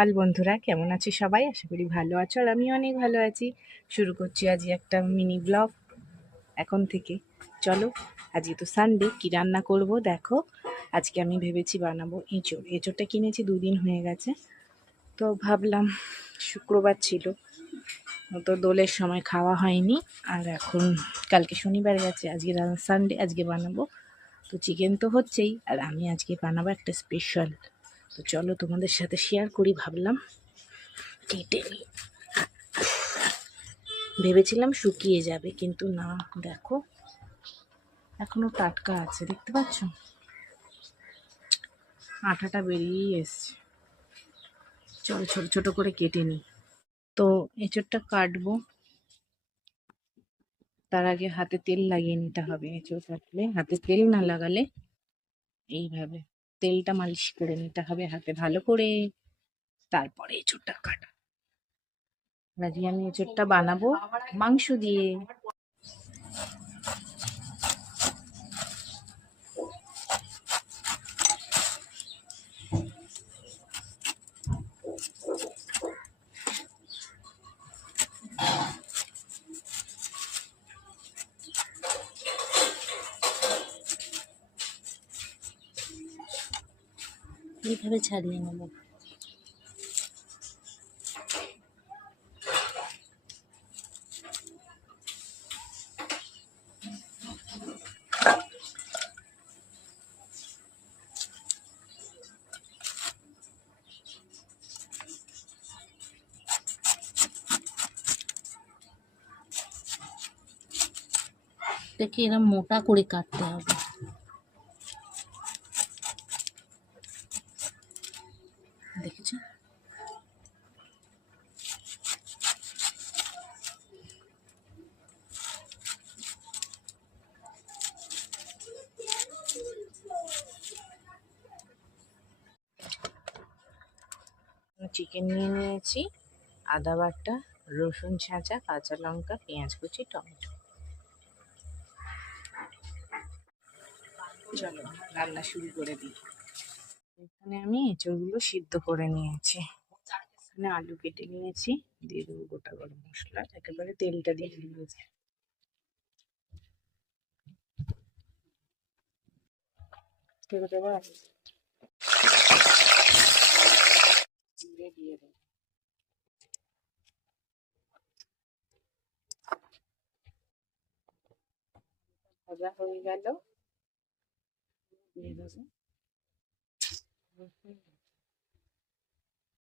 সকাল বন্ধুরা, কেমন আছো সবাই? আশা করি ভালো আছো, আর আমি অনেক ভালো আছি। শুরু করছি আজ একটা মিনি ব্লগ এখন থেকে। চলো, আজকে তো সানডে, কি রান্না করব দেখো। আজকে আমি ভেবেছি বানাবো এঁচোড়। এঁচোড়টা কিনেছি, 2 দিন হয়ে গেছে। তো ভাবলাম, শুক্রবার ছিল, তো দোলের সময় খাওয়া হয়নি, আর এখন কালকে শনিবার গেছে, আজকে সানডে, আজকে বানাবো। তো চিকেন তো হচ্ছেই, আর আমি আজকে বানাবো একটা স্পেশাল। তো চলো তোমাদের সাথে শেয়ার করি, ভাবলাম কেটে নিই। ভেবেছিলাম শুকিয়ে যাবে, কিন্তু না, দেখো এখনো টাটকা আছে, দেখতে পাচ্ছ আঠাটা বেরিয়েই এসছে। চলো ছোট ছোট করে কেটে নিই। তো এঁচোড়টা কাটবো, তার আগে হাতে তেল লাগিয়ে নিতে হবে। এঁচোড় কাটলে হাতে তেল না লাগালে, এইভাবে তেলটা মালিশ করে নিতে হবে হাতে ভালো করে, তারপরে এঁচোড়টা কাটা। আজকে আমি এঁচোড়টা বানাবো মাংস দিয়ে। এইভাবে ছাড়িয়ে নেবো। দেখে এরকম মোটা করে কাটতে হবে। দেখেছো? চিকেন নিয়ে নিয়েছি, আদা বাটা, রসুন ছাঁচা, কাঁচা লঙ্কা, পেঁয়াজ কুচি, টমেটো। চলো রান্না শুরু করে দিই। এখানে আমি এঁচড়গুলো সিদ্ধ করে নিয়েছি। এখানে আলু কেটে নিয়েছি, দিয়ে দেবো গোটা গরম মশলা, একেবারে তেলটা দিয়ে দিয়েছি। জিরে দিয়ে দেবো। ভাজা হয়ে গেল, দিয়ে দেবো রসুন